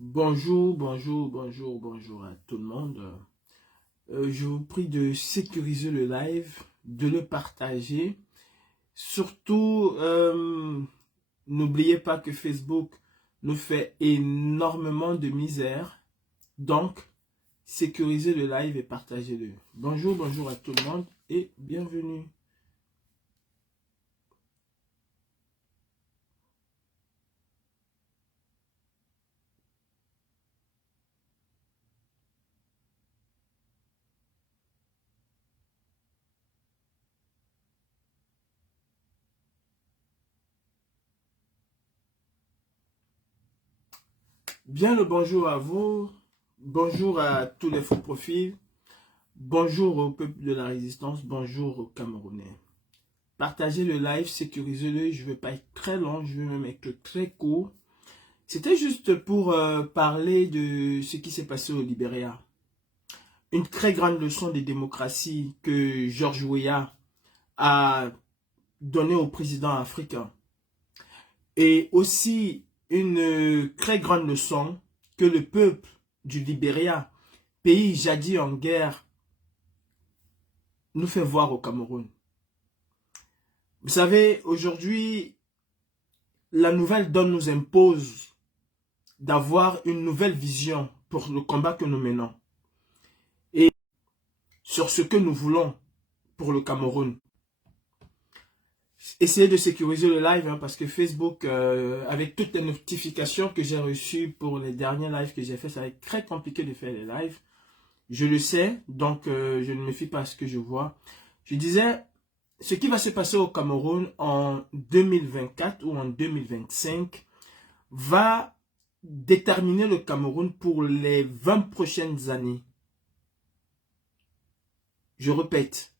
Bonjour à tout le monde. Je vous prie de sécuriser le live, de le partager. Surtout, n'oubliez pas que Facebook nous fait énormément de misère. Donc, sécurisez le live et partagez-le. Bonjour à tout le monde et bienvenue. Bien le bonjour à vous. Bonjour à tous les faux profils. Bonjour au peuple de la résistance. Bonjour aux Camerounais. Partagez le live, sécurisez-le. Je ne vais pas être très long, je vais même être très court. C'était juste pour parler de ce qui s'est passé au Libéria. Une très grande leçon de démocratie que George Weah a donnée au président africain. Et aussi une très grande leçon que le peuple du Libéria, pays jadis en guerre, nous fait voir au Cameroun. Vous savez, aujourd'hui, la nouvelle donne nous impose d'avoir une nouvelle vision pour le combat que nous menons et sur ce que nous voulons pour le Cameroun. Essayez de sécuriser le live parce que Facebook, avec toutes les notifications que j'ai reçues pour les derniers lives que j'ai fait, ça va être très compliqué de faire les lives. Je le sais, donc je ne me fie pas à ce que je vois. Je disais, ce qui va se passer au Cameroun en 2024 ou en 2025 va déterminer le Cameroun pour les 20 prochaines années. Je répète,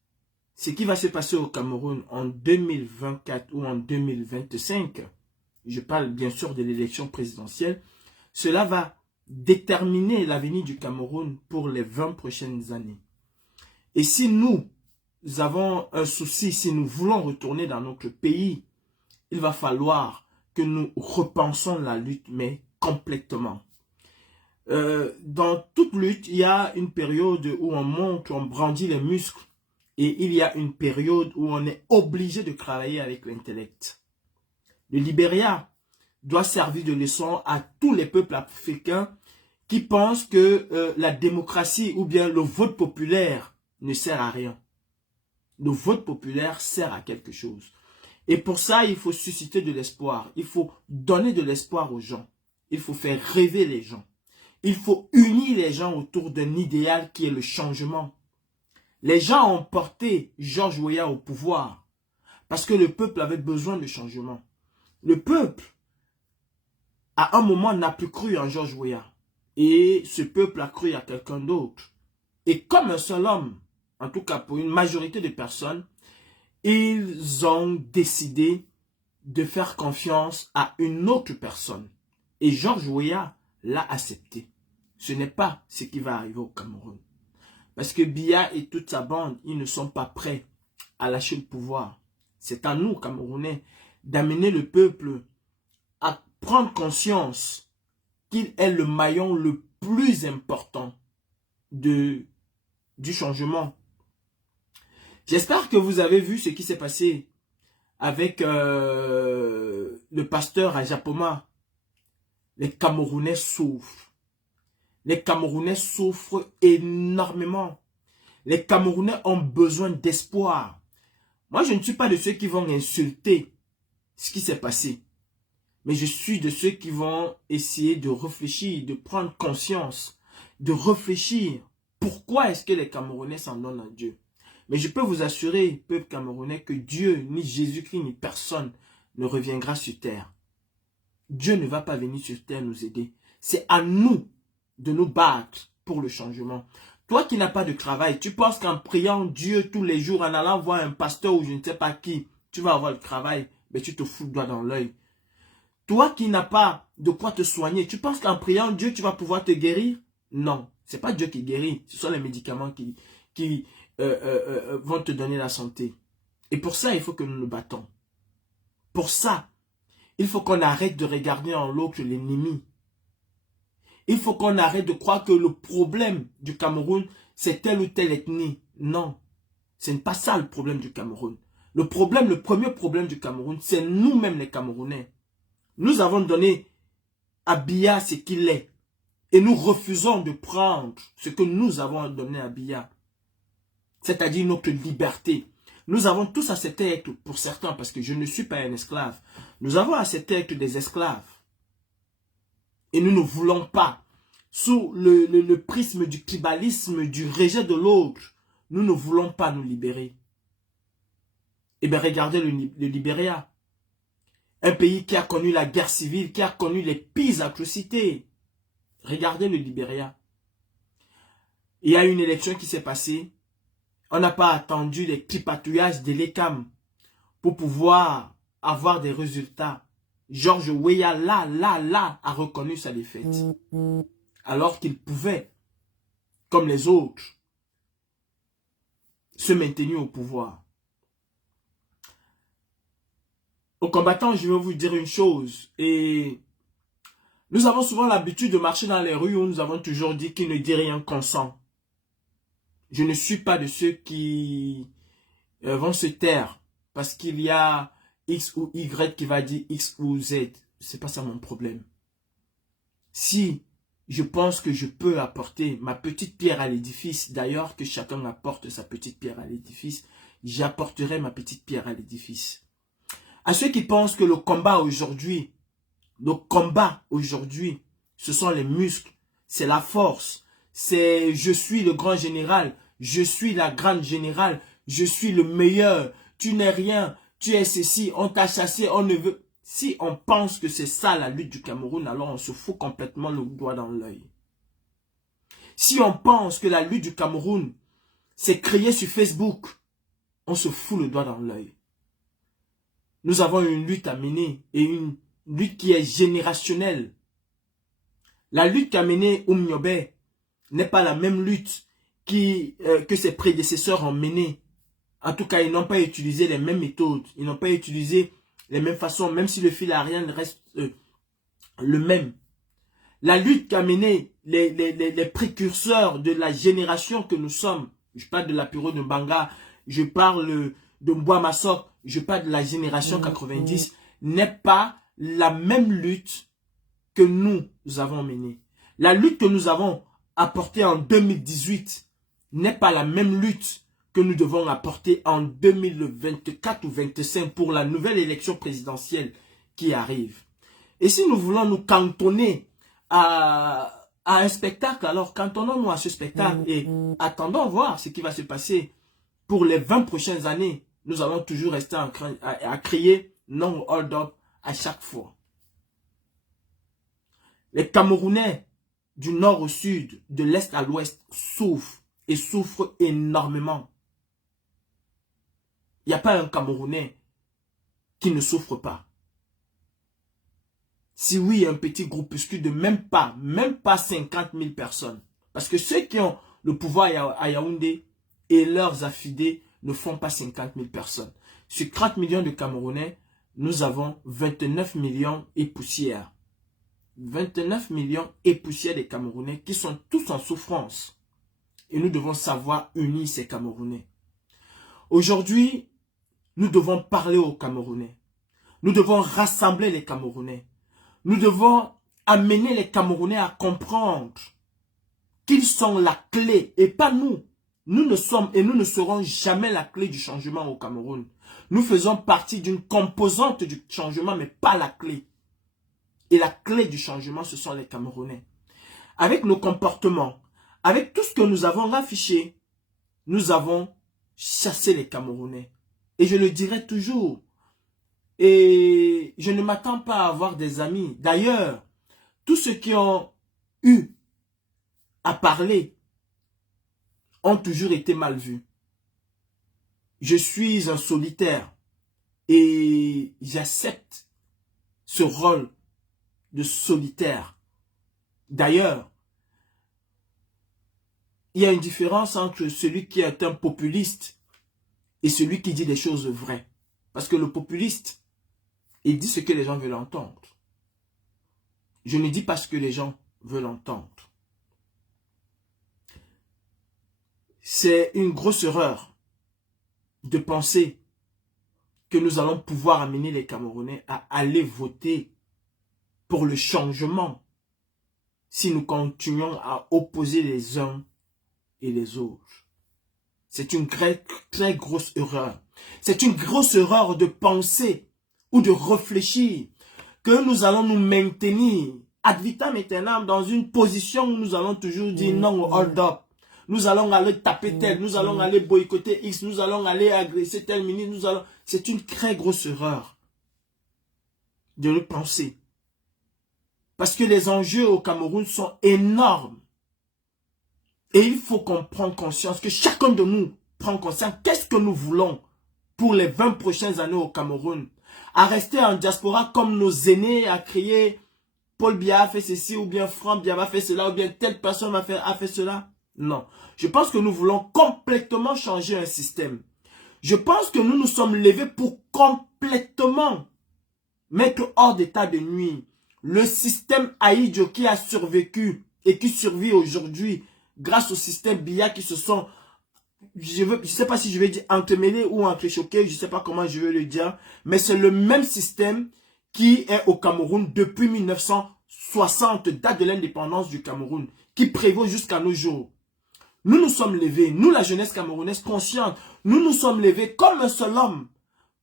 ce qui va se passer au Cameroun en 2024 ou en 2025, je parle bien sûr de l'élection présidentielle, cela va déterminer l'avenir du Cameroun pour les 20 prochaines années. Et si nous avons un souci, si nous voulons retourner dans notre pays, il va falloir que nous repensons la lutte, mais complètement. Dans toute lutte, il y a une période où on monte, on brandit les muscles. Et il y a une période où on est obligé de travailler avec l'intellect. Le Libéria doit servir de leçon à tous les peuples africains qui pensent que la démocratie ou bien le vote populaire ne sert à rien. Le vote populaire sert à quelque chose. Et pour ça, il faut susciter de l'espoir. Il faut donner de l'espoir aux gens. Il faut faire rêver les gens. Il faut unir les gens autour d'un idéal qui est le changement. Les gens ont porté George Weah au pouvoir parce que le peuple avait besoin de changement. Le peuple, à un moment, n'a plus cru en George Weah. Et ce peuple a cru à quelqu'un d'autre. Et comme un seul homme, en tout cas pour une majorité de personnes, ils ont décidé de faire confiance à une autre personne. Et George Weah l'a accepté. Ce n'est pas ce qui va arriver au Cameroun. Parce que Biya et toute sa bande, ils ne sont pas prêts à lâcher le pouvoir. C'est à nous, Camerounais, d'amener le peuple à prendre conscience qu'il est le maillon le plus important du changement. J'espère que vous avez vu ce qui s'est passé avec le pasteur à Japoma. Les Camerounais souffrent. Les Camerounais souffrent énormément. Les Camerounais ont besoin d'espoir. Moi, je ne suis pas de ceux qui vont insulter ce qui s'est passé. Mais je suis de ceux qui vont essayer de réfléchir, de prendre conscience, de réfléchir. Pourquoi est-ce que les Camerounais s'en donnent à Dieu? Mais je peux vous assurer, peuple camerounais, que Dieu, ni Jésus-Christ, ni personne ne reviendra sur terre. Dieu ne va pas venir sur terre nous aider. C'est à nous de nous battre pour le changement. Toi qui n'as pas de travail, tu penses qu'en priant Dieu tous les jours, en allant voir un pasteur ou je ne sais pas qui, tu vas avoir le travail, mais tu te fous le doigt dans l'œil. Toi qui n'as pas de quoi te soigner, tu penses qu'en priant Dieu, tu vas pouvoir te guérir? Non, ce n'est pas Dieu qui guérit, ce sont les médicaments qui vont te donner la santé. Et pour ça, il faut que nous nous battons. Pour ça, il faut qu'on arrête de regarder en l'autre l'ennemi. Il faut qu'on arrête de croire que le problème du Cameroun, c'est telle ou telle ethnie. Non, ce n'est pas ça le problème du Cameroun. Le premier problème du Cameroun, c'est nous-mêmes les Camerounais. Nous avons donné à Biya ce qu'il est. Et nous refusons de prendre ce que nous avons donné à Biya. C'est-à-dire notre liberté. Nous avons tous accepté être, pour certains, parce que je ne suis pas un esclave, nous avons accepté être des esclaves. Et nous ne voulons pas, sous le prisme du tribalisme, du rejet de l'autre, nous ne voulons pas nous libérer. Eh bien, regardez le Libéria. Un pays qui a connu la guerre civile, qui a connu les pires atrocités. Regardez le Libéria. Il y a une élection qui s'est passée. On n'a pas attendu les tripatouillages de l'ECAM pour pouvoir avoir des résultats. George Weah, là, a reconnu sa défaite. Alors qu'il pouvait, comme les autres, se maintenir au pouvoir. Aux combattants, je vais vous dire une chose. Et nous avons souvent l'habitude de marcher dans les rues où nous avons toujours dit qu'il ne dit rien consent. Je ne suis pas de ceux qui vont se taire parce qu'il y a X ou Y qui va dire X ou Z. C'est pas ça mon problème. Si je pense que je peux apporter ma petite pierre à l'édifice, d'ailleurs que chacun apporte sa petite pierre à l'édifice, j'apporterai ma petite pierre à l'édifice. À ceux qui pensent que le combat aujourd'hui, ce sont les muscles, c'est la force, c'est je suis le grand général, je suis la grande générale, je suis le meilleur, tu n'es rien, tu es ceci, on t'a chassé, on ne veut... Si on pense que c'est ça la lutte du Cameroun, alors on se fout complètement le doigt dans l'œil. Si on pense que la lutte du Cameroun, c'est créé sur Facebook, on se fout le doigt dans l'œil. Nous avons une lutte à mener et une lutte qui est générationnelle. La lutte qu'a menée Oumniobé n'est pas la même lutte que ses prédécesseurs ont menée. En tout cas, ils n'ont pas utilisé les mêmes méthodes. Ils n'ont pas utilisé les mêmes façons, même si le fil Ariane reste le même. La lutte qu'a menée les précurseurs de la génération que nous sommes, je parle de la Puro de Mbanga, je parle de Mbouamassok, je parle de la génération 90, n'est pas la même lutte que nous avons menée. La lutte que nous avons apportée en 2018 n'est pas la même lutte que nous devons apporter en 2024 ou 2025 pour la nouvelle élection présidentielle qui arrive. Et si nous voulons nous cantonner à un spectacle, alors cantonnons-nous à ce spectacle et attendons voir ce qui va se passer pour les 20 prochaines années. Nous allons toujours rester à crier non hold up à chaque fois. Les Camerounais du nord au sud, de l'est à l'ouest souffrent et souffrent énormément. Il n'y a pas un Camerounais qui ne souffre pas. Si oui, un petit groupuscule de même pas 50 000 personnes. Parce que ceux qui ont le pouvoir à Yaoundé et leurs affidés ne font pas 50 000 personnes. Sur 30 millions de Camerounais, nous avons 29 millions et poussières. 29 millions et poussières des Camerounais qui sont tous en souffrance. Et nous devons savoir unir ces Camerounais. Aujourd'hui, nous devons parler aux Camerounais. Nous devons rassembler les Camerounais. Nous devons amener les Camerounais à comprendre qu'ils sont la clé et pas nous. Nous ne sommes et nous ne serons jamais la clé du changement au Cameroun. Nous faisons partie d'une composante du changement, mais pas la clé. Et la clé du changement, ce sont les Camerounais. Avec nos comportements, avec tout ce que nous avons affiché, nous avons chassé les Camerounais. Et je le dirai toujours. Et je ne m'attends pas à avoir des amis. D'ailleurs, tous ceux qui ont eu à parler ont toujours été mal vus. Je suis un solitaire et j'accepte ce rôle de solitaire. D'ailleurs, il y a une différence entre celui qui est un populiste et celui qui dit des choses vraies. Parce que le populiste, il dit ce que les gens veulent entendre. Je ne dis pas ce que les gens veut l'entendre. C'est une grosse erreur de penser que nous allons pouvoir amener les Camerounais à aller voter pour le changement si nous continuons à opposer les uns et les autres. C'est une très, très grosse erreur. C'est une grosse erreur de penser ou de réfléchir que nous allons nous maintenir ad vitam aeternam dans une position où nous allons toujours dire non au hold up. Nous allons aller taper tel, nous allons aller boycotter X, nous allons aller agresser tel ministre, nous allons... C'est une très grosse erreur de le penser. Parce que les enjeux au Cameroun sont énormes. Et il faut qu'on prenne conscience, que chacun de nous prend conscience, qu'est-ce que nous voulons pour les 20 prochaines années au Cameroun. À rester en diaspora comme nos aînés, à crier Paul Biya a fait ceci, ou bien Franck Biya a fait cela, ou bien telle personne a fait cela. Non. Je pense que nous voulons complètement changer un système. Je pense que nous nous sommes levés pour complètement mettre hors d'état de nuire le système Ahidjo qui a survécu et qui survit aujourd'hui grâce au système Biya qui se sont, je ne sais pas si je vais dire entremêlés ou entrechoqués, je ne sais pas comment je vais le dire, mais c'est le même système qui est au Cameroun depuis 1960, date de l'indépendance du Cameroun, qui prévaut jusqu'à nos jours. Nous nous sommes levés, nous la jeunesse camerounaise consciente, nous nous sommes levés comme un seul homme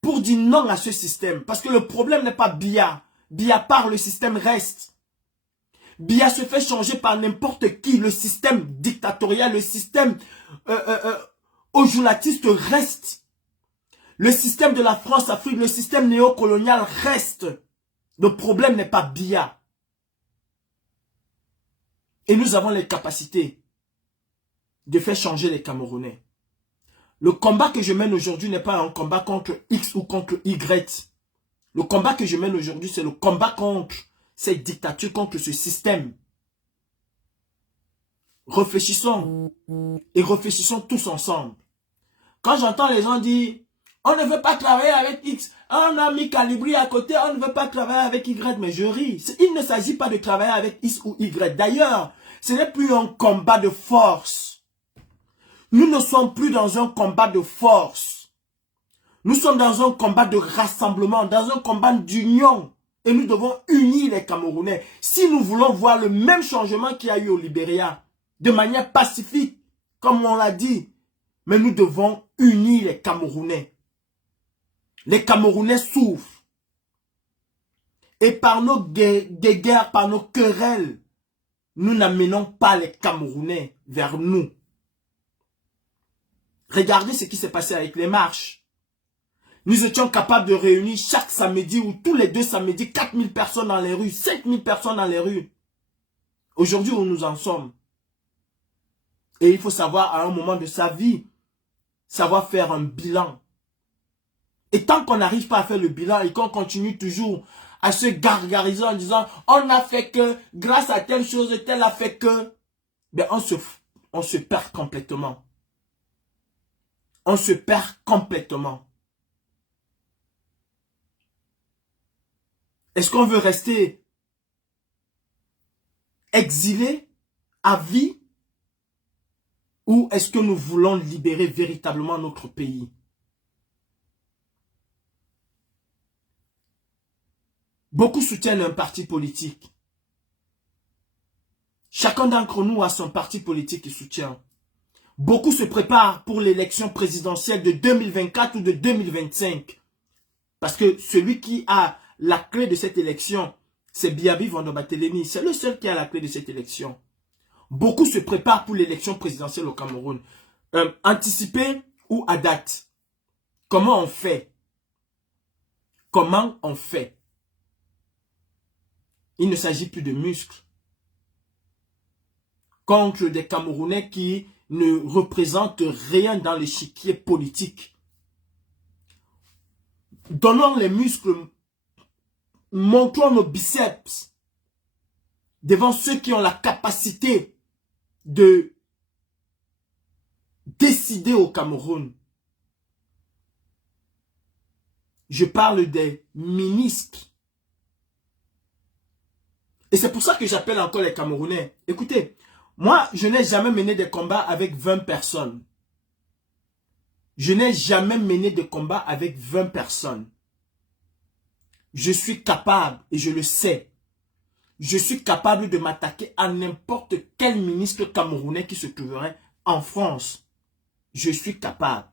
pour dire non à ce système. Parce que le problème n'est pas Biya. Biya part, le système reste. Biya se fait changer par n'importe qui. Le système dictatorial, le système ojulatiste reste. Le système de la France-Afrique, le système néocolonial reste. Le problème n'est pas Biya. Et nous avons les capacités de faire changer les Camerounais. Le combat que je mène aujourd'hui n'est pas un combat contre X ou contre Y. Le combat que je mène aujourd'hui, c'est le combat contre cette dictature, contre ce système. Réfléchissons et réfléchissons tous ensemble. Quand j'entends les gens dire on ne veut pas travailler avec X, on a mis Calibri à côté, on ne veut pas travailler avec Y, mais je ris. Il ne s'agit pas de travailler avec X ou Y. D'ailleurs, ce n'est plus un combat de force. Nous ne sommes plus dans un combat de force. Nous sommes dans un combat de rassemblement, dans un combat d'union. Et nous devons unir les Camerounais. Si nous voulons voir le même changement qu'il y a eu au Libéria, de manière pacifique, comme on l'a dit, mais nous devons unir les Camerounais. Les Camerounais souffrent. Et par nos guerres, par nos querelles, nous n'amenons pas les Camerounais vers nous. Regardez ce qui s'est passé avec les marches. Nous étions capables de réunir chaque samedi ou tous les 2 samedis 4000 personnes dans les rues, 5000 personnes dans les rues. Aujourd'hui, où nous en sommes. Et il faut savoir à un moment de sa vie, savoir faire un bilan. Et tant qu'on n'arrive pas à faire le bilan et qu'on continue toujours à se gargariser en disant on n'a fait que, grâce à telle chose, tel a fait que, ben on se perd complètement. On se perd complètement. Est-ce qu'on veut rester exilé à vie? Ou est-ce que nous voulons libérer véritablement notre pays? Beaucoup soutiennent un parti politique. Chacun d'entre nous a son parti politique qui soutient. Beaucoup se préparent pour l'élection présidentielle de 2024 ou de 2025. Parce que celui qui a la clé de cette élection, c'est Biabi Vandoba-Telemi. C'est le seul qui a la clé de cette élection. Beaucoup se préparent pour l'élection présidentielle au Cameroun. Anticipé ou à date? Comment on fait? Comment on fait? Il ne s'agit plus de muscles. Contre des Camerounais qui ne représentent rien dans l'échiquier politique. Donnons les muscles, montrons nos biceps devant ceux qui ont la capacité de décider au Cameroun. Je parle des ministres. Et c'est pour ça que j'appelle encore les Camerounais. Écoutez, moi, je n'ai jamais mené des combats avec 20 personnes. Je n'ai jamais mené de combat avec 20 personnes. Je suis capable, et je le sais, je suis capable de m'attaquer à n'importe quel ministre camerounais qui se trouverait en France. Je suis capable.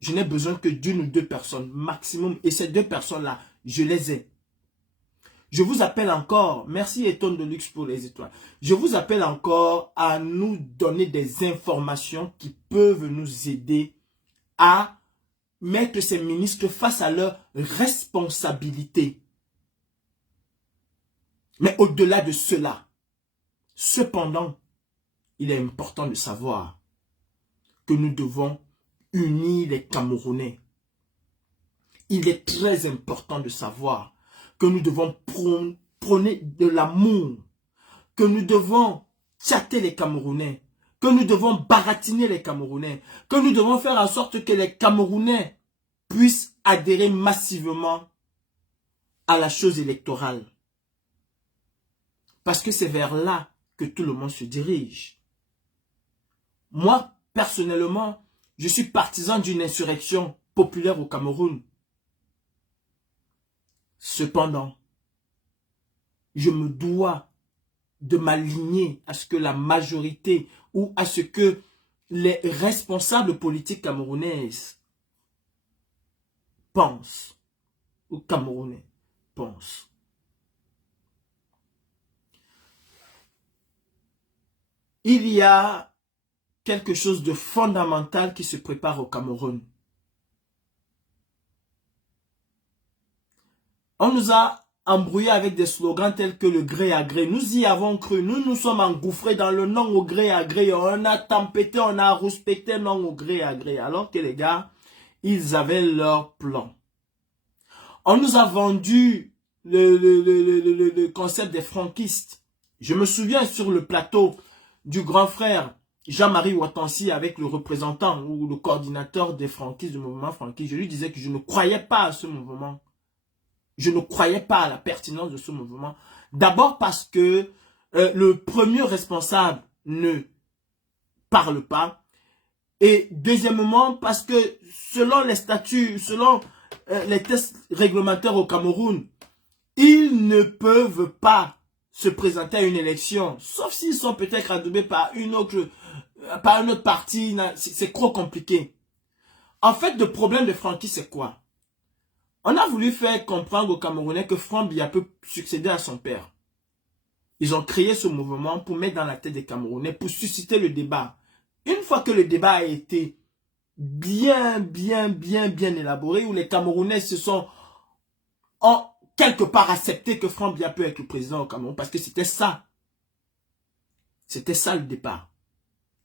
Je n'ai besoin que d'une ou deux personnes maximum. Et ces deux personnes-là, je les ai. Je vous appelle encore, merci Eton de Luxe pour les étoiles. Je vous appelle encore à nous donner des informations qui peuvent nous aider à mettre ces ministres face à leurs responsabilités. Mais au-delà de cela, cependant, il est important de savoir que nous devons unir les Camerounais. Il est très important de savoir que nous devons prôner de l'amour, que nous devons chatter les Camerounais, que nous devons baratiner les Camerounais, que nous devons faire en sorte que les Camerounais puissent adhérer massivement à la chose électorale. Parce que c'est vers là que tout le monde se dirige. Moi, personnellement, je suis partisan d'une insurrection populaire au Cameroun. Cependant, je me dois de m'aligner à ce que la majorité ou à ce que les responsables politiques camerounaises pensent ou camerounais pensent. Il y a quelque chose de fondamental qui se prépare au Cameroun. On nous a embrouillé avec des slogans tels que le gré à gré. Nous y avons cru. Nous nous sommes engouffrés dans le non au gré à gré. On a tempêté, on a rouspété non au gré à gré. Alors que les gars, ils avaient leur plan. On nous a vendu le concept des franquistes. Je me souviens sur le plateau du grand frère Jean-Marie Ouattansi avec le représentant ou le coordinateur des franquistes, du mouvement franquiste. Je lui disais que je ne croyais pas à ce mouvement. Je ne croyais pas à la pertinence de ce mouvement. D'abord parce que le premier responsable ne parle pas. Et deuxièmement parce que selon les statuts, selon les tests réglementaires au Cameroun, ils ne peuvent pas se présenter à une élection. Sauf s'ils sont peut-être adoubés par une autre partie. C'est trop compliqué. En fait, le problème de Francky, c'est quoi? On a voulu faire comprendre aux Camerounais que Franck Biya peut succéder à son père. Ils ont créé ce mouvement pour mettre dans la tête des Camerounais, pour susciter le débat. Une fois que le débat a été bien élaboré, où les Camerounais ont quelque part accepté que Franck Biya peut être le président au Cameroun, parce que c'était ça. C'était ça le départ.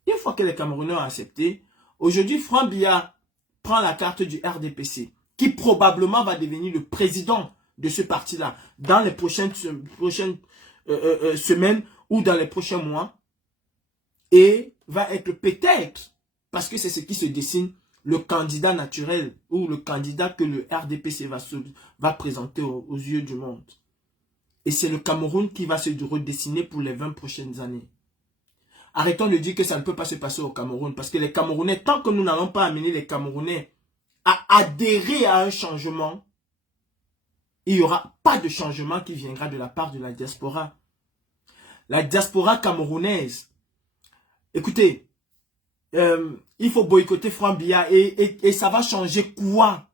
Une fois que les Camerounais ont accepté, aujourd'hui Franck Biya prend la carte du RDPC, qui probablement va devenir le président de ce parti-là dans les prochaines semaines ou dans les prochains mois, et va être peut-être, parce que c'est ce qui se dessine, le candidat naturel ou le candidat que le RDPC va présenter aux yeux du monde. Et c'est le Cameroun qui va se redessiner pour les 20 prochaines années. Arrêtons de dire que ça ne peut pas se passer au Cameroun, parce que les Camerounais, tant que nous n'allons pas amener les Camerounais à adhérer à un changement, il n'y aura pas de changement qui viendra de la part de la diaspora. La diaspora camerounaise, écoutez, il faut boycotter Franck Biya et ça va changer quoi?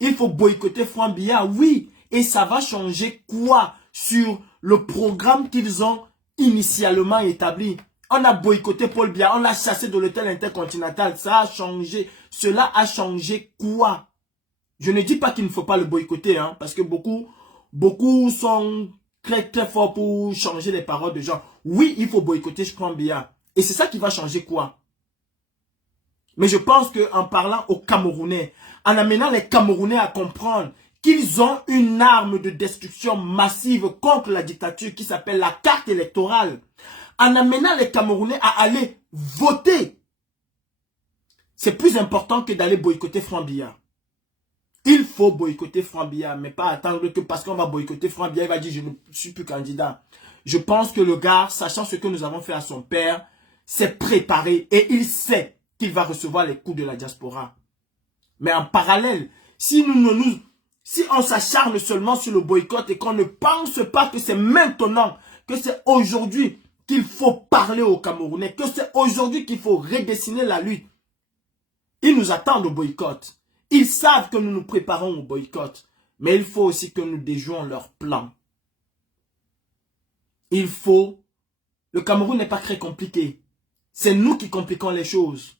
Il faut boycotter Franck Biya, oui, et ça va changer quoi sur le programme qu'ils ont initialement établi? On a boycotté Paul Biya, on l'a chassé de l'hôtel intercontinental, ça a changé. Cela a changé quoi? Je ne dis pas qu'il ne faut pas le boycotter, hein, parce que beaucoup sont très forts pour changer les paroles de gens. Oui, il faut boycotter Franck Biya. Et c'est ça qui va changer quoi? Mais je pense qu'en parlant aux Camerounais, en amenant les Camerounais à comprendre qu'ils ont une arme de destruction massive contre la dictature qui s'appelle la carte électorale, en amenant les Camerounais à aller voter, c'est plus important que d'aller boycotter Franck Biya. Il faut boycotter Franck Biya, mais pas attendre que parce qu'on va boycotter Franck Biya, il va dire je ne suis plus candidat. Je pense que le gars, sachant ce que nous avons fait à son père, s'est préparé et il sait qu'il va recevoir les coups de la diaspora. Mais en parallèle, si on s'acharne seulement sur le boycott et qu'on ne pense pas que c'est maintenant, que c'est aujourd'hui qu'il faut parler aux Camerounais, que c'est aujourd'hui qu'il faut redessiner la lutte, ils nous attendent au boycott. Ils savent que nous nous préparons au boycott. Mais il faut aussi que nous déjouons leur plan. Le Cameroun n'est pas très compliqué. C'est nous qui compliquons les choses.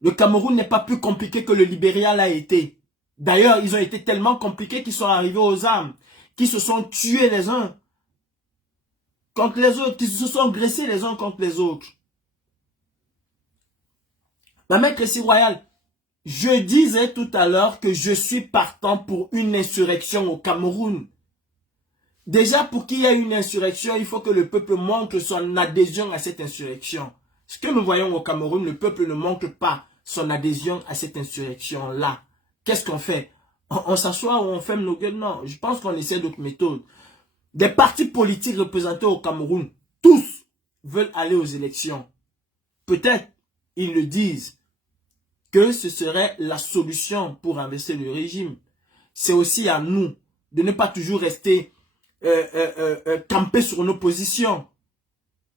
Le Cameroun n'est pas plus compliqué que le Libéria l'a été. D'ailleurs, ils ont été tellement compliqués qu'ils sont arrivés aux armes, qui se sont tués les uns contre les autres, qui se sont graissés les uns contre les autres. Ma mère Crécy Royale, je disais tout à l'heure que je suis partant pour une insurrection au Cameroun. Déjà, pour qu'il y ait une insurrection, il faut que le peuple montre son adhésion à cette insurrection. Ce que nous voyons au Cameroun, le peuple ne montre pas son adhésion à cette insurrection-là. Qu'est-ce qu'on fait? On s'assoit ou on ferme nos gueules? Non, je pense qu'on essaie d'autres méthodes. Des partis politiques représentés au Cameroun, tous veulent aller aux élections. Peut-être, ils le disent, que ce serait la solution pour inverser le régime. C'est aussi à nous de ne pas toujours rester camper sur nos positions.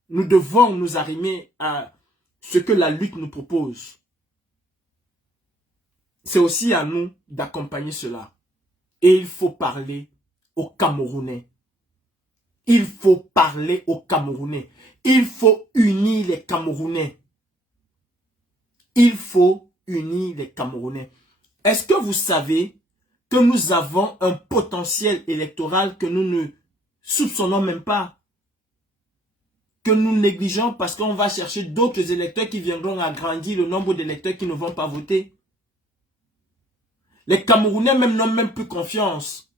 Nous devons nous arrimer à ce que la lutte nous propose. C'est aussi à nous d'accompagner cela. Et il faut parler aux Camerounais. Il faut parler aux Camerounais. Il faut unir les Camerounais. Il faut unir les Camerounais. Est-ce que vous savez que nous avons un potentiel électoral que nous ne soupçonnons même pas? Que nous négligeons parce qu'on va chercher d'autres électeurs qui viendront agrandir le nombre d'électeurs qui ne vont pas voter. Les Camerounais même n'ont même plus confiance.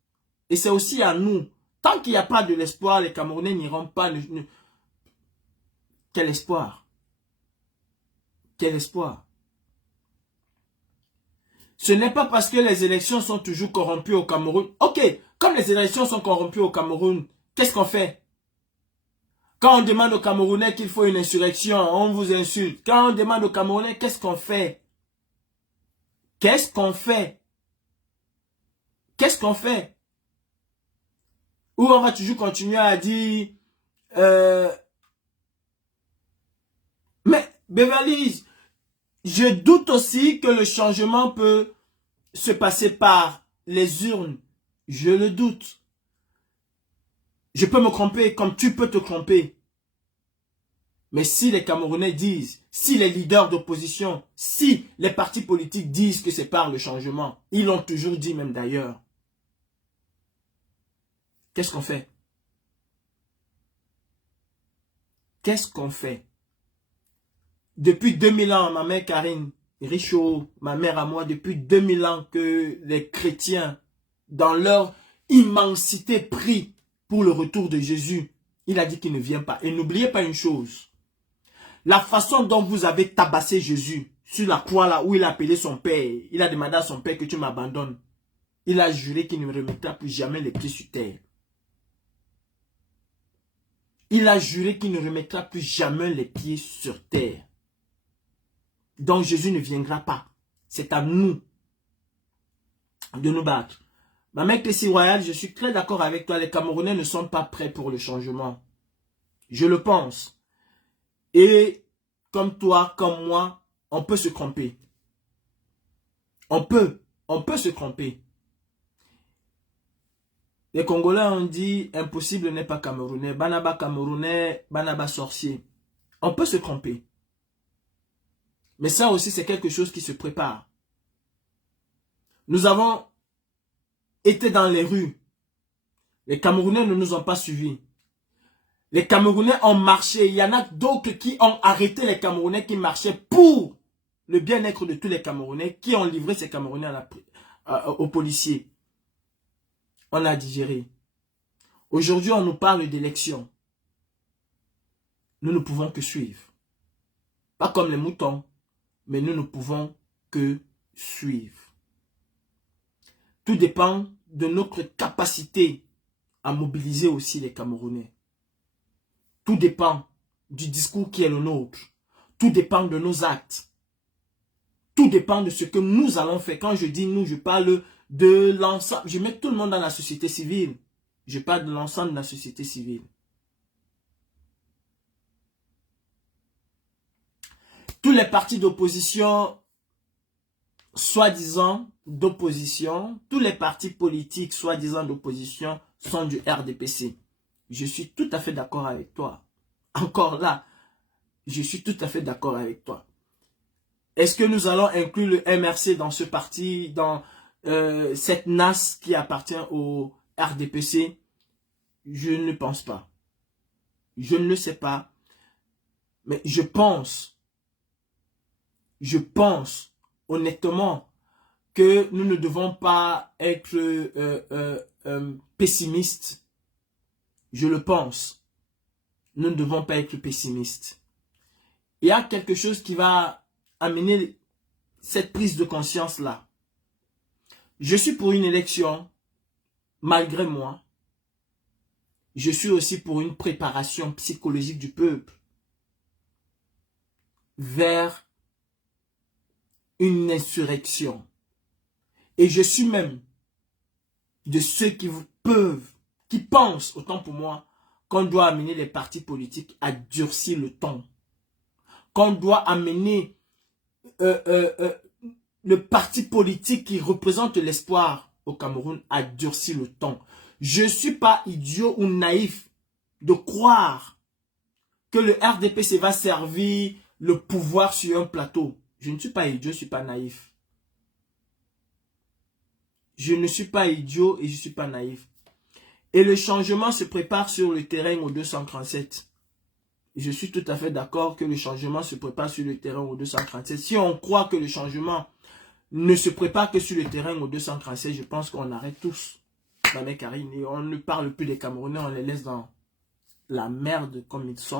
Et c'est aussi à nous. Tant qu'il n'y a pas de l'espoir, les Camerounais n'iront pas. Quel espoir? Quel espoir? Ce n'est pas parce que les élections sont toujours corrompues au Cameroun. Ok, comme les élections sont corrompues au Cameroun, qu'est-ce qu'on fait? Quand on demande aux Camerounais qu'il faut une insurrection, on vous insulte. Quand on demande aux Camerounais, qu'est-ce qu'on fait? Qu'est-ce qu'on fait? Qu'est-ce qu'on fait? Ou on va toujours continuer à dire... Mais, Beverly, je doute aussi que le changement peut se passer par les urnes. Je le doute. Je peux me tromper comme tu peux te tromper. Mais si les Camerounais disent, si les leaders d'opposition, si les partis politiques disent que c'est par le changement, ils l'ont toujours dit même d'ailleurs. Qu'est-ce qu'on fait? Qu'est-ce qu'on fait? Depuis 2000 ans, ma mère Karine Richaud, ma mère à moi, depuis 2000 ans que les chrétiens, dans leur immensité, prient pour le retour de Jésus. Il a dit qu'il ne vient pas. Et n'oubliez pas une chose. La façon dont vous avez tabassé Jésus sur la croix là où il a appelé son père, il a demandé à son père que tu m'abandonnes. Il a juré qu'il ne remettra plus jamais les pieds sur terre. Il a juré qu'il ne remettra plus jamais les pieds sur terre. Donc Jésus ne viendra pas. C'est à nous de nous battre. Ma mère Crécy Royale, je suis très d'accord avec toi. Les Camerounais ne sont pas prêts pour le changement. Je le pense. Et comme toi, comme moi, on peut se tromper. On peut se tromper. Les Congolais ont dit impossible n'est pas camerounais. Banaba camerounais, banaba sorcier. On peut se tromper. Mais ça aussi, c'est quelque chose qui se prépare. Nous avons été dans les rues. Les Camerounais ne nous ont pas suivis. Les Camerounais ont marché. Il y en a d'autres qui ont arrêté les Camerounais qui marchaient pour le bien-être de tous les Camerounais, qui ont livré ces Camerounais aux policiers. On a digéré. Aujourd'hui, on nous parle d'élections. Nous ne pouvons que suivre. Pas comme les moutons, mais nous ne pouvons que suivre. Tout dépend de notre capacité à mobiliser aussi les Camerounais. Tout dépend du discours qui est le nôtre. Tout dépend de nos actes. Tout dépend de ce que nous allons faire. Quand je dis nous, je parle de l'ensemble. Je mets tout le monde dans la société civile. Je parle de l'ensemble de la société civile. Tous les partis d'opposition, soi-disant d'opposition, tous les partis politiques, soi-disant d'opposition, sont du RDPC. Je suis tout à fait d'accord avec toi. Encore là, je suis tout à fait d'accord avec toi. Est-ce que nous allons inclure le MRC dans ce parti, dans cette NAS qui appartient au RDPC? Je ne pense pas. Je ne le sais pas. Mais je pense honnêtement que nous ne devons pas être pessimistes. Je le pense. Nous ne devons pas être pessimistes. Il y a quelque chose qui va amener cette prise de conscience-là. Je suis pour une élection, malgré moi. Je suis aussi pour une préparation psychologique du peuple vers une insurrection. Et je suis même de ceux qui pensent, autant pour moi, qu'on doit amener les partis politiques à durcir le ton. Qu'on doit amener le parti politique qui représente l'espoir au Cameroun à durcir le ton. Je ne suis pas idiot ou naïf de croire que le RDPC va servir le pouvoir sur un plateau. Je ne suis pas idiot, je ne suis pas naïf. Je ne suis pas idiot et je ne suis pas naïf. Et le changement se prépare sur le terrain au 237. Je suis tout à fait d'accord que le changement se prépare sur le terrain au 237. Si on croit que le changement ne se prépare que sur le terrain au 237, je pense qu'on arrête tous. Mamé Karine, et on ne parle plus des Camerounais, on les laisse dans la merde comme ils sont,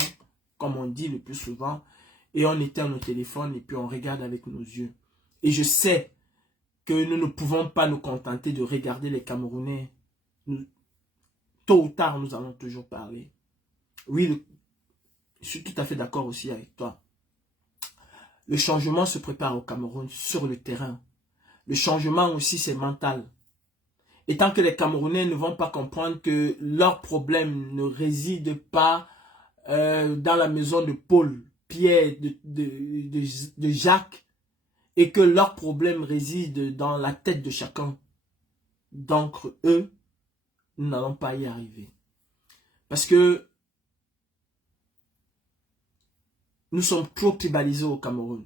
comme on dit le plus souvent. Et on éteint nos téléphones et puis on regarde avec nos yeux. Et je sais que nous ne pouvons pas nous contenter de regarder les Camerounais. Tôt ou tard, nous allons toujours parler. Oui, je suis tout à fait d'accord aussi avec toi. Le changement se prépare au Cameroun sur le terrain. Le changement aussi, c'est mental. Et tant que les Camerounais ne vont pas comprendre que leur problème ne réside pas dans la maison de Paul, Pierre, de Jacques, et que leur problème réside dans la tête de chacun d'entre eux, nous n'allons pas y arriver. Parce que nous sommes trop tribalisés au Cameroun.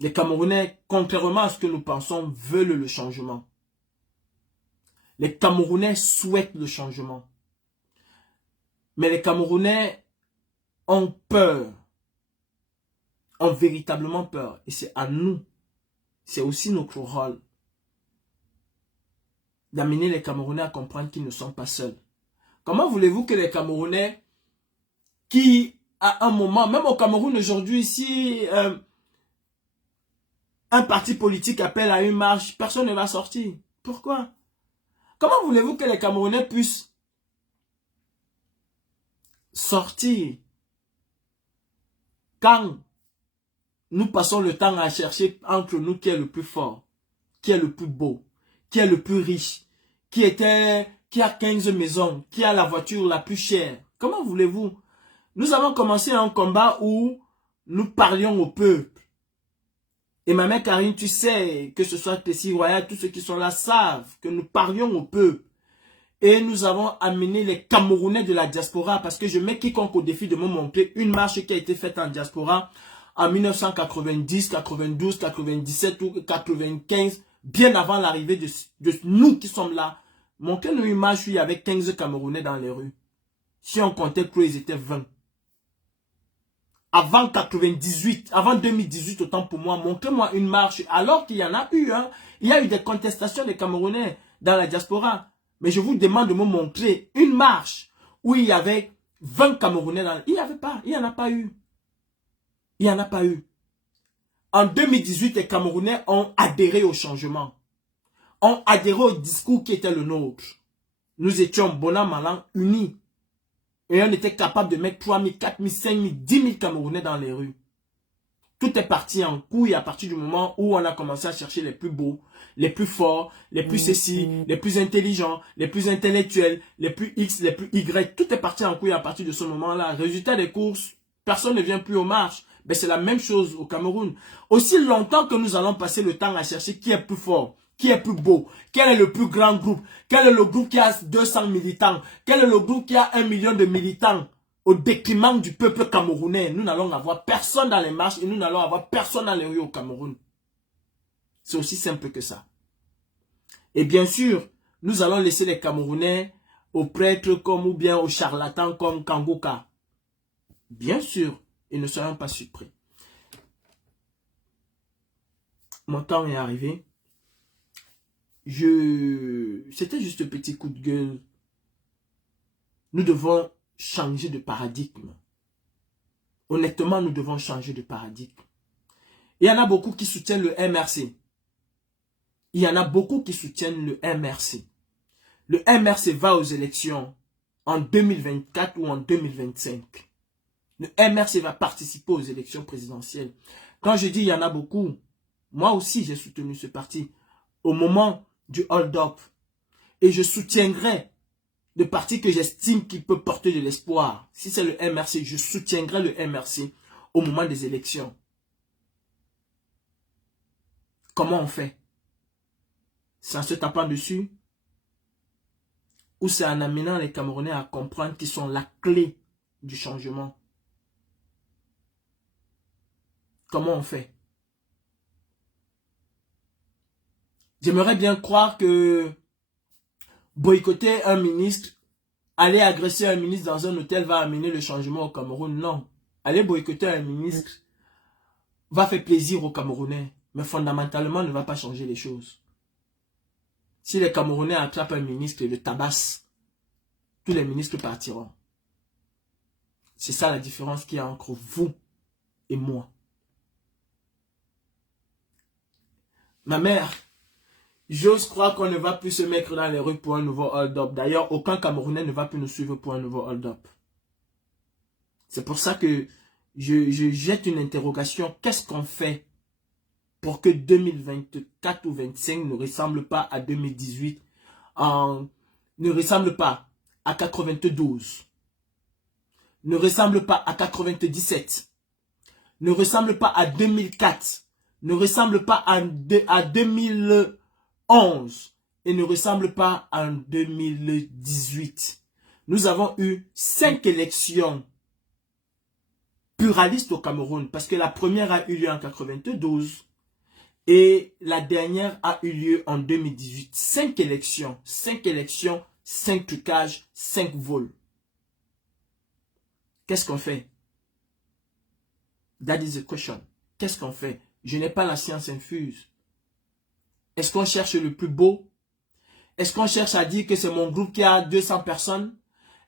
Les Camerounais, contrairement à ce que nous pensons, veulent le changement. Les Camerounais souhaitent le changement. Mais les Camerounais ont peur. Ont véritablement peur. Et c'est à nous. C'est aussi notre rôle d'amener les Camerounais à comprendre qu'ils ne sont pas seuls. Comment voulez-vous que les Camerounais qui, à un moment, même au Cameroun aujourd'hui, si un parti politique appelle à une marche, personne ne va sortir. Pourquoi? Comment voulez-vous que les Camerounais puissent sortir quand nous passons le temps à chercher entre nous qui est le plus fort, qui est le plus beau, qui est le plus riche, qui a 15 maisons, qui a la voiture la plus chère? Comment voulez-vous? Nous avons commencé un combat où nous parlions au peuple. Et ma mère Karine, tu sais, que ce soit Tessie Royal, tous ceux qui sont là savent que nous parlions au peuple. Et nous avons amené les Camerounais de la diaspora, parce que je mets quiconque au défi de me montrer une marche qui a été faite en diaspora en 1990, 92, 97 ou 95, bien avant l'arrivée de nous qui sommes là. Montrez-nous une marche où il y avait 15 Camerounais dans les rues. Si on comptait que ils étaient 20. Avant 98, avant 2018, autant pour moi, montrez-moi une marche, alors qu'il y en a eu. Hein. Il y a eu des contestations des Camerounais dans la diaspora. Mais je vous demande de me montrer une marche où il y avait 20 Camerounais dans... Il n'y avait pas, il n'y en a pas eu. Il n'y en a pas eu. En 2018, les Camerounais ont adhéré au changement. ont adhéré au discours qui était le nôtre. Nous étions bon an, mal an, unis. Et on était capable de mettre 3 000, 4 000, 5 000, 10 000 Camerounais dans les rues. Tout est parti en couille à partir du moment où on a commencé à chercher les plus beaux, les plus forts, les plus ceci, les plus intelligents, les plus intellectuels, les plus X, les plus Y. Tout est parti en couille à partir de ce moment-là. Résultat des courses, personne ne vient plus aux marches. Mais c'est la même chose au Cameroun. Aussi longtemps que nous allons passer le temps à chercher qui est plus fort, qui est plus beau, quel est le plus grand groupe, quel est le groupe qui a 200 militants, quel est le groupe qui a 1 million de militants, au détriment du peuple camerounais, nous n'allons avoir personne dans les marches et nous n'allons avoir personne dans les rues au Cameroun. C'est aussi simple que ça. Et bien sûr, nous allons laisser les Camerounais aux prêtres comme ou bien aux charlatans comme Kangoka. Bien sûr, ils ne seront pas surpris. Mon temps est arrivé. C'était juste un petit coup de gueule. Nous devons changer de paradigme. Honnêtement, nous devons changer de paradigme. Il y en a beaucoup qui soutiennent le MRC. Il y en a beaucoup qui soutiennent le MRC. Le MRC va aux élections en 2024 ou en 2025. Le MRC va participer aux élections présidentielles. Quand je dis il y en a beaucoup, moi aussi j'ai soutenu ce parti au moment du hold-up. Et je soutiendrai le parti que j'estime qu'il peut porter de l'espoir. Si c'est le MRC, je soutiendrai le MRC au moment des élections. Comment on fait? C'est en se tapant dessus? Ou c'est en amenant les Camerounais à comprendre qu'ils sont la clé du changement? Comment on fait? J'aimerais bien croire que boycotter un ministre, aller agresser un ministre dans un hôtel va amener le changement au Cameroun. Non. Aller boycotter un ministre va faire plaisir aux Camerounais, mais fondamentalement ne va pas changer les choses. Si les Camerounais attrapent un ministre et le tabassent, tous les ministres partiront. C'est ça la différence qu'il y a entre vous et moi. Ma mère, j'ose croire qu'on ne va plus se mettre dans les rues pour un nouveau hold-up. D'ailleurs, aucun Camerounais ne va plus nous suivre pour un nouveau hold-up. C'est pour ça que je jette une interrogation. Qu'est-ce qu'on fait pour que 2024 ou 2025 ne ressemble pas à 2018, ne ressemble pas à 92, ne ressemble pas à 97, ne ressemble pas à 2004, ne ressemble pas à 2011 et ne ressemble pas à 2018. Nous avons eu 5 élections pluralistes au Cameroun parce que la première a eu lieu en 92 et la dernière a eu lieu en 2018. 5 élections, 5 trucages, 5 vols. Qu'est-ce qu'on fait? That is the question. Qu'est-ce qu'on fait? Je n'ai pas la science infuse. Est-ce qu'on cherche le plus beau? Est-ce qu'on cherche à dire que c'est mon groupe qui a 200 personnes?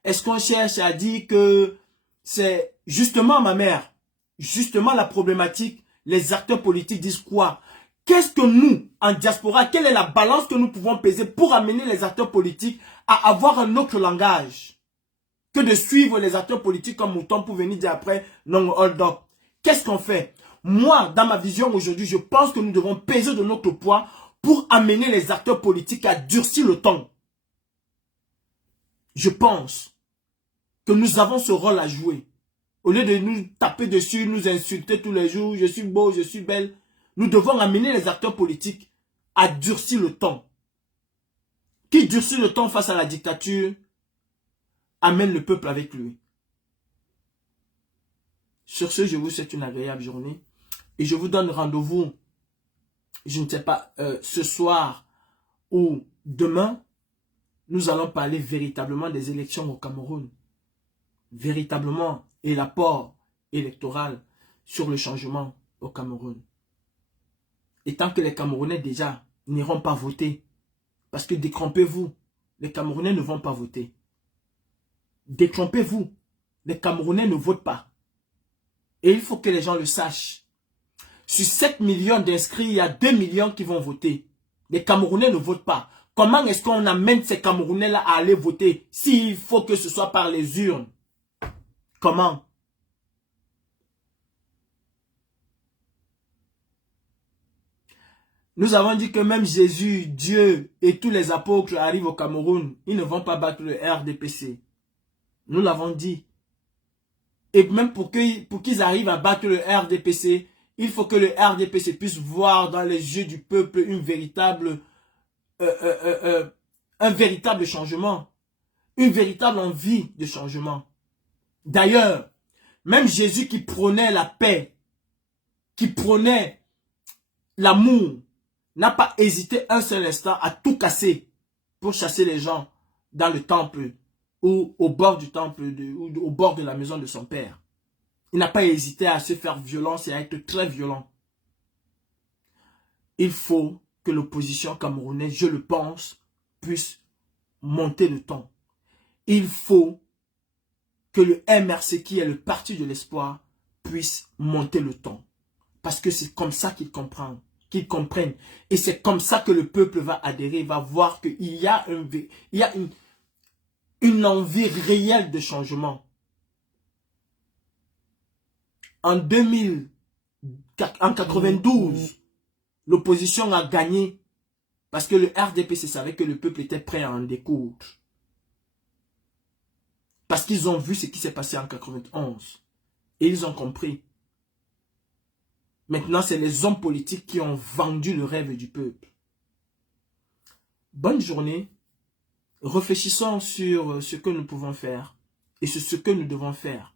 Est-ce qu'on cherche à dire que c'est justement ma mère, justement la problématique, les acteurs politiques disent quoi? Qu'est-ce que nous, en diaspora, quelle est la balance que nous pouvons peser pour amener les acteurs politiques à avoir un autre langage que de suivre les acteurs politiques comme mouton pour venir dire après, non, hold up. Qu'est-ce qu'on fait? Moi, dans ma vision aujourd'hui, je pense que nous devons peser de notre poids pour amener les acteurs politiques à durcir le ton. Je pense que nous avons ce rôle à jouer. Au lieu de nous taper dessus, nous insulter tous les jours, je suis beau, je suis belle, nous devons amener les acteurs politiques à durcir le ton. Qui durcit le ton face à la dictature, amène le peuple avec lui. Sur ce, je vous souhaite une agréable journée. Et je vous donne rendez-vous, je ne sais pas, ce soir ou demain, nous allons parler véritablement des élections au Cameroun. Véritablement, et l'apport électoral sur le changement au Cameroun. Et tant que les Camerounais déjà n'iront pas voter, parce que détrompez-vous, les Camerounais ne vont pas voter. Détrompez-vous, les Camerounais ne votent pas. Et il faut que les gens le sachent. Sur 7 millions d'inscrits, il y a 2 millions qui vont voter. Les Camerounais ne votent pas. Comment est-ce qu'on amène ces Camerounais-là à aller voter s'il faut que ce soit par les urnes? Comment? Nous avons dit que même Jésus, Dieu et tous les apôtres arrivent au Cameroun. Ils ne vont pas battre le RDPC. Nous l'avons dit. Et même pour qu'ils arrivent à battre le RDPC, il faut que le RDPC puisse voir dans les yeux du peuple un véritable changement. Une véritable envie de changement. D'ailleurs, même Jésus qui prônait la paix, qui prônait l'amour, n'a pas hésité un seul instant à tout casser pour chasser les gens dans le temple ou au bord du temple ou au bord de la maison de son père. Il n'a pas hésité à se faire violence et à être très violent. Il faut que l'opposition camerounaise, je le pense, puisse monter le ton. Il faut que le MRC, qui est le parti de l'espoir, puisse monter le ton. Parce que c'est comme ça qu'ils comprennent. Et c'est comme ça que le peuple va adhérer, va voir qu'il y a, une envie réelle de changement. En 92, l'opposition a gagné parce que le RDPC savait que le peuple était prêt à en découdre. Parce qu'ils ont vu ce qui s'est passé en 91. Et ils ont compris. Maintenant, c'est les hommes politiques qui ont vendu le rêve du peuple. Bonne journée. Réfléchissons sur ce que nous pouvons faire et sur ce que nous devons faire.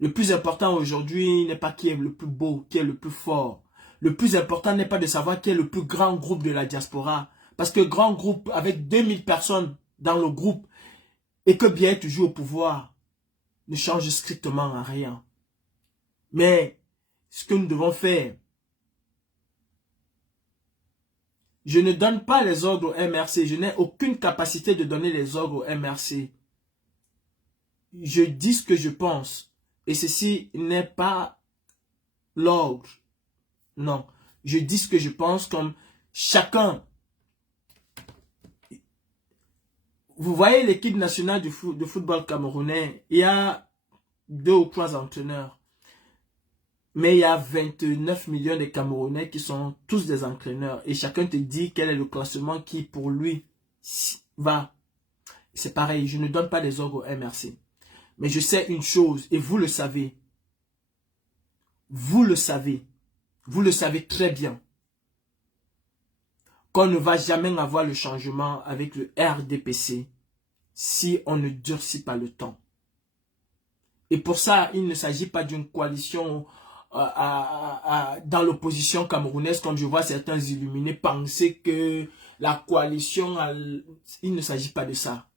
Le plus important aujourd'hui n'est pas qui est le plus beau, qui est le plus fort. Le plus important n'est pas de savoir qui est le plus grand groupe de la diaspora. Parce que grand groupe avec 2000 personnes dans le groupe et que bien toujours au pouvoir ne change strictement à rien. Mais ce que nous devons faire, je ne donne pas les ordres au MRC. Je n'ai aucune capacité de donner les ordres au MRC. Je dis ce que je pense. Et ceci n'est pas l'ordre. Non. Je dis ce que je pense comme chacun. Vous voyez l'équipe nationale de football camerounais. Il y a 2 ou 3 entraîneurs. Mais il y a 29 millions de Camerounais qui sont tous des entraîneurs. Et chacun te dit quel est le classement qui, pour lui, va. C'est pareil, je ne donne pas des ordres au MRC. Mais je sais une chose, et vous le savez. Vous le savez. Vous le savez très bien. Qu'on ne va jamais avoir le changement avec le RDPC si on ne durcit pas le temps. Et pour ça, il ne s'agit pas d'une coalition dans l'opposition camerounaise, comme je vois certains illuminés penser que la coalition, il ne s'agit pas de ça.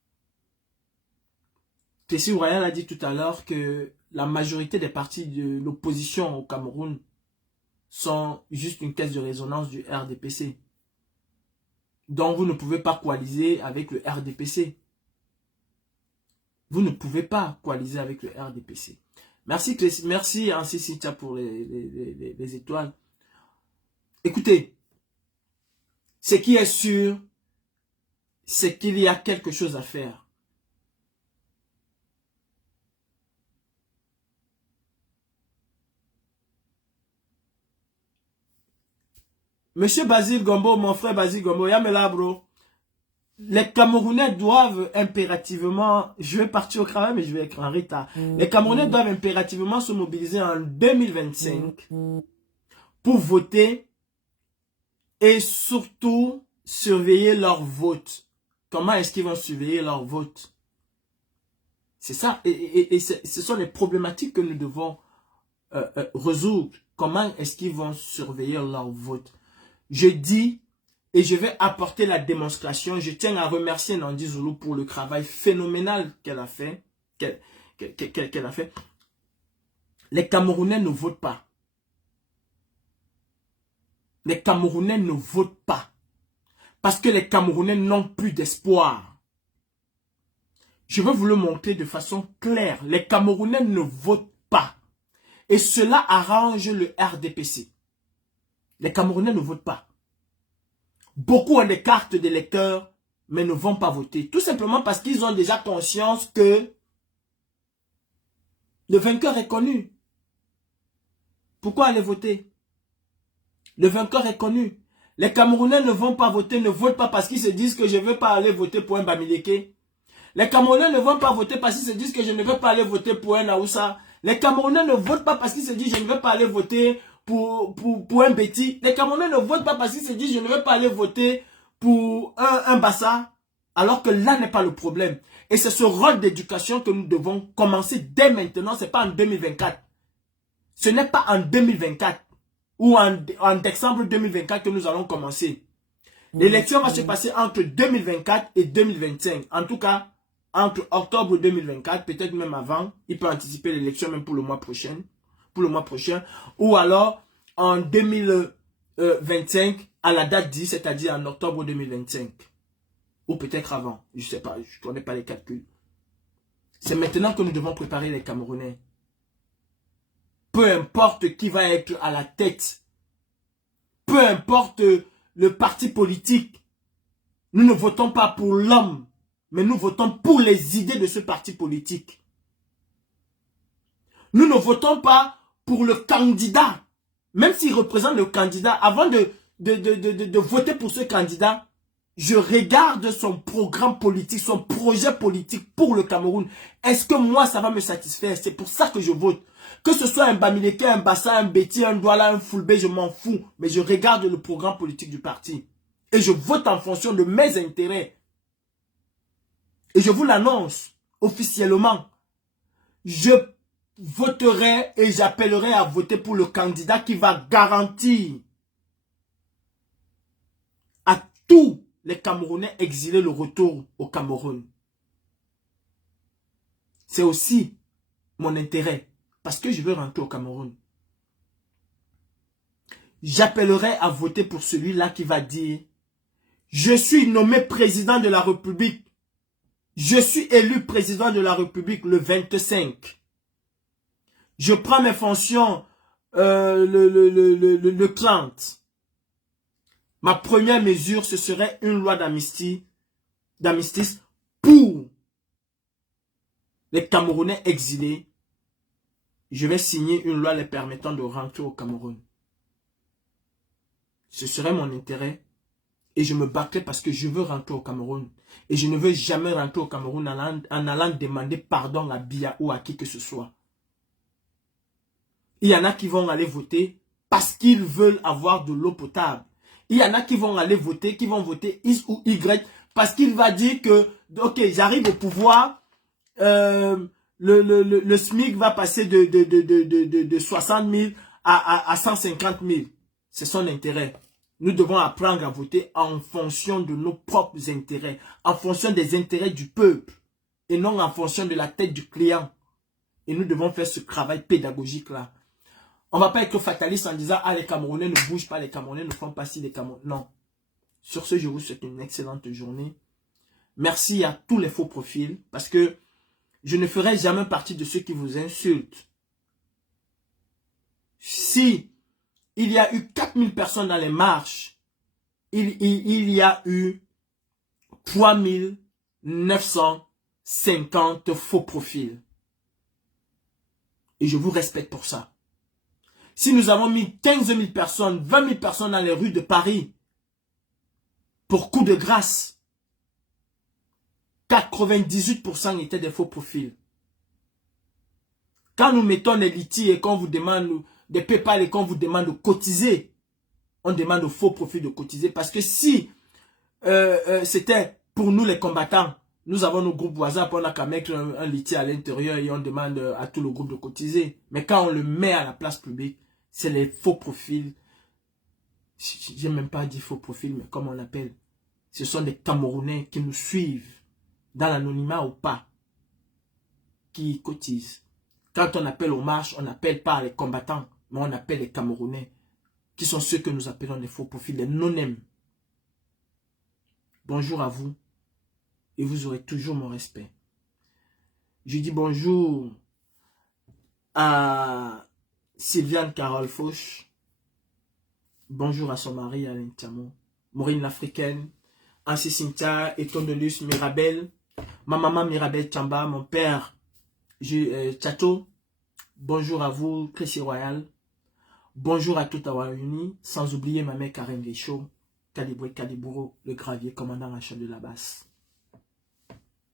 Tessie Royal a dit tout à l'heure que la majorité des partis de l'opposition au Cameroun sont juste une caisse de résonance du RDPC. Donc vous ne pouvez pas coaliser avec le RDPC. Vous ne pouvez pas coaliser avec le RDPC. Merci Ansi Sitia pour les étoiles. Écoutez, ce qui est sûr, c'est qu'il y a quelque chose à faire. Monsieur Basile Gombo, mon frère Basile Gombo, yamela bro. Les Camerounais doivent impérativement, je vais partir au travail mais je vais être en retard. Les Camerounais doivent impérativement se mobiliser en 2025 pour voter et surtout surveiller leur vote. Comment est-ce qu'ils vont surveiller leur vote? C'est ça, et ce sont les problématiques que nous devons résoudre. Comment est-ce qu'ils vont surveiller leur vote? Je dis, et je vais apporter la démonstration. Je tiens à remercier Nandi Zoulou pour le travail phénoménal qu'elle a fait. Les Camerounais ne votent pas. Les Camerounais ne votent pas. Parce que les Camerounais n'ont plus d'espoir. Je veux vous le montrer de façon claire. Les Camerounais ne votent pas. Et cela arrange le RDPC. Les Camerounais ne votent pas. Beaucoup ont des cartes d'électeurs, mais ne vont pas voter. Tout simplement parce qu'ils ont déjà conscience que le vainqueur est connu. Pourquoi aller voter? Le vainqueur est connu. Les Camerounais ne vont pas voter, ne votent pas parce qu'ils se disent que je ne veux pas aller voter pour un Bamileke. Les Camerounais ne vont pas voter parce qu'ils se disent que je ne veux pas aller voter pour un Aoussa. Les Camerounais ne votent pas parce qu'ils se disent je ne veux pas aller voter pour un Betty. Les Camerounais ne votent pas parce qu'ils se disent je ne veux pas aller voter pour un Bassa. Alors que là n'est pas le problème. Et c'est ce rôle d'éducation que nous devons commencer dès maintenant. Ce n'est pas en 2024. Ce n'est pas en 2024 ou en décembre 2024 que nous allons commencer. L'élection va se passer entre 2024 et 2025. En tout cas, entre octobre 2024, peut-être même avant. Il peut anticiper l'élection même pour le mois prochain. Ou alors en 2025 à la date 10, c'est-à-dire en octobre 2025. Ou peut-être avant. Je ne sais pas. Je ne connais pas les calculs. C'est maintenant que nous devons préparer les Camerounais. Peu importe qui va être à la tête. Peu importe le parti politique. Nous ne votons pas pour l'homme, mais nous votons pour les idées de ce parti politique. Nous ne votons pas pour le candidat. Même s'il représente le candidat, avant de voter pour ce candidat, je regarde son programme politique, son projet politique pour le Cameroun. Est-ce que moi, ça va me satisfaire? C'est pour ça que je vote. Que ce soit un Bamileke, un Bassa, un Betty, un Douala, un Fulbe, je m'en fous. Mais je regarde le programme politique du parti. Et je vote en fonction de mes intérêts. Et je vous l'annonce officiellement. Je voterai et j'appellerai à voter pour le candidat qui va garantir à tous les Camerounais exilés le retour au Cameroun. C'est aussi mon intérêt. Parce que je veux rentrer au Cameroun. J'appellerai à voter pour celui-là qui va dire: je suis nommé président de la République. Je suis élu président de la République le 25. Je prends mes fonctions le 30. Ma première mesure, ce serait une loi d'amnistie pour les Camerounais exilés. Je vais signer une loi les permettant de rentrer au Cameroun. Ce serait mon intérêt. Et je me battrai parce que je veux rentrer au Cameroun. Et je ne veux jamais rentrer au Cameroun en allant demander pardon à Biya ou à qui que ce soit. Il y en a qui vont aller voter parce qu'ils veulent avoir de l'eau potable. Il y en a qui vont aller voter, qui vont voter X ou Y parce qu'il va dire que, ok, j'arrive au pouvoir, le SMIC va passer de 60 000 à 150 000. C'est son intérêt. Nous devons apprendre à voter en fonction de nos propres intérêts, en fonction des intérêts du peuple et non en fonction de la tête du client. Et nous devons faire ce travail pédagogique-là. On ne va pas être fataliste en disant: ah, les Camerounais ne bougent pas, les Camerounais ne font pas ci, les Camerounais. Non. Sur ce, je vous souhaite une excellente journée. Merci à tous les faux profils parce que je ne ferai jamais partie de ceux qui vous insultent. Si il y a eu 4000 personnes dans les marches, il y a eu 3950 faux profils. Et je vous respecte pour ça. Si nous avons mis 15 000 personnes, 20 000 personnes dans les rues de Paris, pour coup de grâce, 98% étaient des faux profils. Quand nous mettons les litiges et qu'on vous demande des PayPal et qu'on vous demande de cotiser, on demande aux faux profils de cotiser. Parce que si c'était pour nous les combattants, nous avons nos groupes voisins, on n'a qu'à mettre un litige à l'intérieur et on demande à tout le groupe de cotiser. Mais quand on le met à la place publique, c'est les faux profils. Je n'ai même pas dit faux profils, mais comme on appelle. Ce sont des Camerounais qui nous suivent, dans l'anonymat ou pas, qui cotisent. Quand on appelle aux marches, on n'appelle pas les combattants, mais on appelle les Camerounais, qui sont ceux que nous appelons les faux profils, les non-aime. Bonjour à vous, et vous aurez toujours mon respect. Je dis bonjour à Sylviane Carole Fauche. Bonjour à son mari Alain Tiamo. Maureen l'Africaine, Ansi Cynthia, Etondolus, Mirabel, ma maman Mirabel Chamba, mon père Tchato, bonjour à vous, Chrissy Royal, bonjour à toute la Uni, sans oublier ma mère Karen Deschaux, Caliboué Calibouro, le gravier, commandant en chef de la basse.